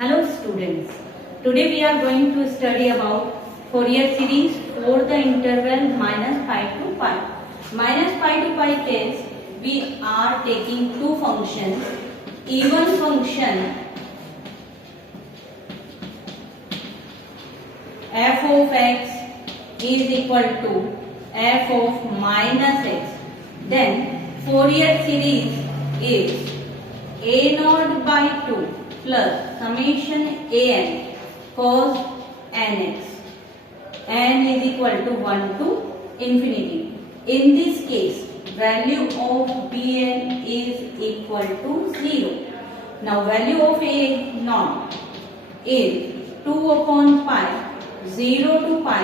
Hello students, today we are going to study about Fourier series for the interval minus pi to pi. Minus pi to pi case we are taking two functions, even function f of x is equal to f of minus x. Then Fourier series is a naught by 2 plus summation an cos nx, n is equal to 1 to infinity. In this case, value of bn is equal to 0. Now value of a naught is 2 upon pi 0 to pi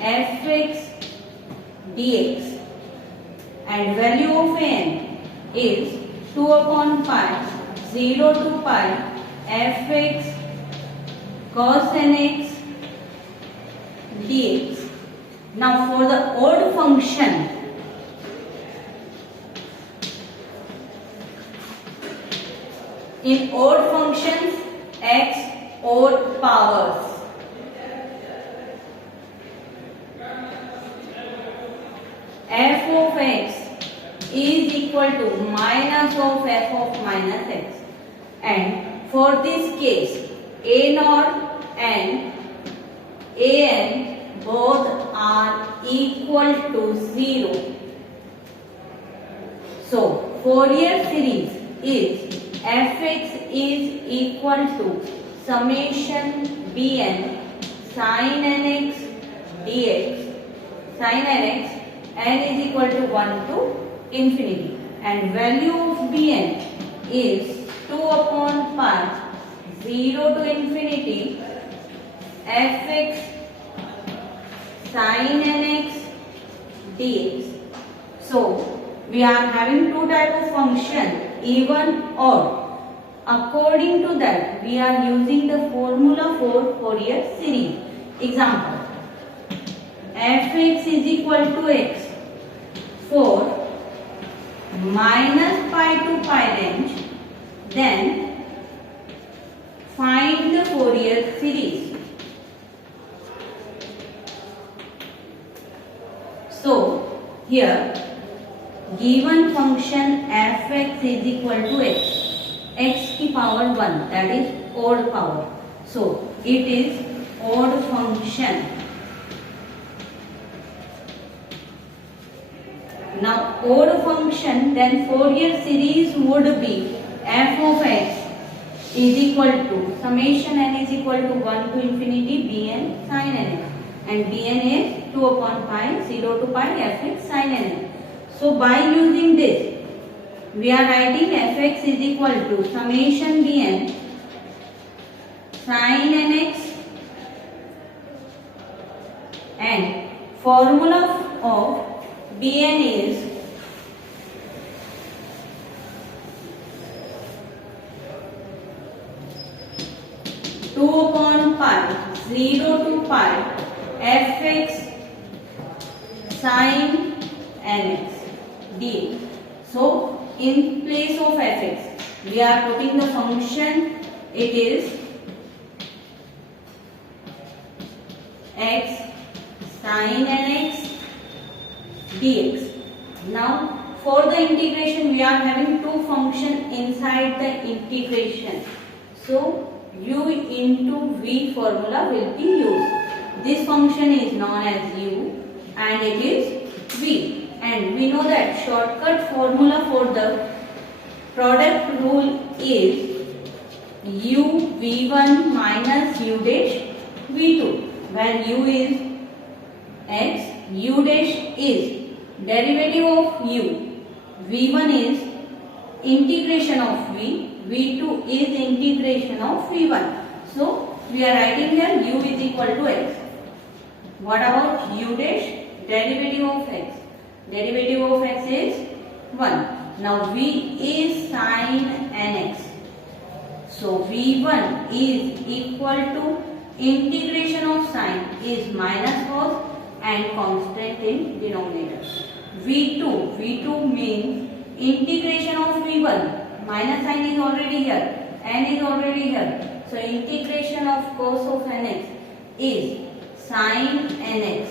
fx dx, and value of n is 2 upon pi 0 to pi fx cos nx dx. Now for the odd function, in odd functions x odd powers, f of x is equal to minus of f of minus x, and for this case a naught and an both are equal to 0. So Fourier series is fx is equal to summation bn sin nx dx, sin nx, n is equal to 1 to infinity, and value of bn is 2 upon pi 0 to infinity fx sin nx dx. So we are having two type of function, even odd. According to that, we are using the formula for Fourier series. Example: fx is equal to x for minus pi to pi range, then find the Fourier series. So here given function fx is equal to x की power 1, that is odd power. So it is odd function. Now odd function, then Fourier series would be f of x is equal to summation n is equal to 1 to infinity bn sin nx, and bn is 2 upon pi 0 to pi fx sin nx. So by using this, we are writing fx is equal to summation bn sin nx, and formula of bn is two upon pi 0 to pi fx sin nx dx. So in place of fx, we are putting the function, it is x sin nx dx. Now for the integration, we are having two functions inside the integration. So u into v formula will be used. This function is known as u and it is v, and we know that shortcut formula for the product rule is u v1 minus u dash v2, where u is x, u dash is derivative of u, v1 is integration of v, v2 is integration of v1. So we are writing here u is equal to x. What about u dash? Derivative of x. Derivative of x is 1. Now v is sin nx. So v1 is equal to integration of sin is minus cos and constant in denominator. v2 means integration of v1, minus sign is already here, n is already here. So integration of cos of nx is sin nx.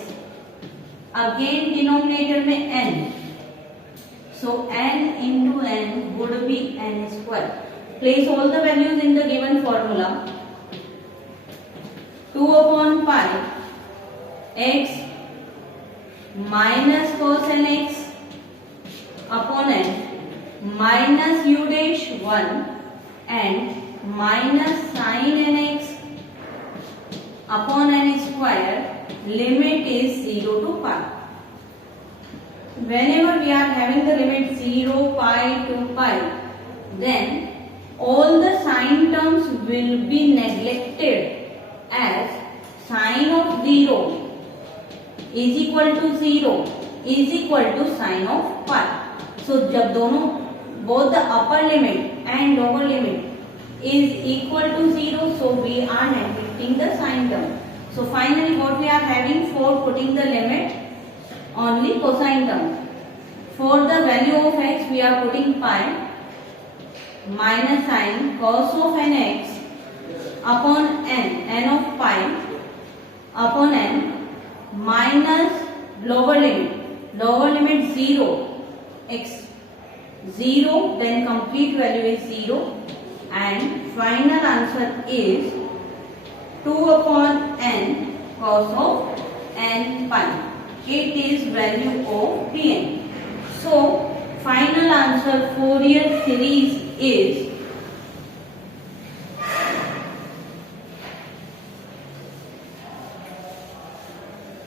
Again denominator में n. So n into n would be n square. Place all the values in the given formula. 2 upon pi x minus cos nx upon n minus u dash 1 and minus sin nx upon n square, limit is 0 to pi. Whenever we are having the limit 0, pi to pi, then all the sign terms will be neglected as sine of 0 is equal to 0 is equal to sine of pi. So जब दोनों both the upper limit and lower limit is equal to 0, so we are neglecting the sign term. So finally what we are having for putting the limit, only cosine term. For the value of x we are putting pi minus sine cos of nx upon n of pi upon n minus lower limit 0, x 0, then complete value is 0, and final answer is 2 upon n cos of n pi. It is value of Pn. So final answer Fourier series is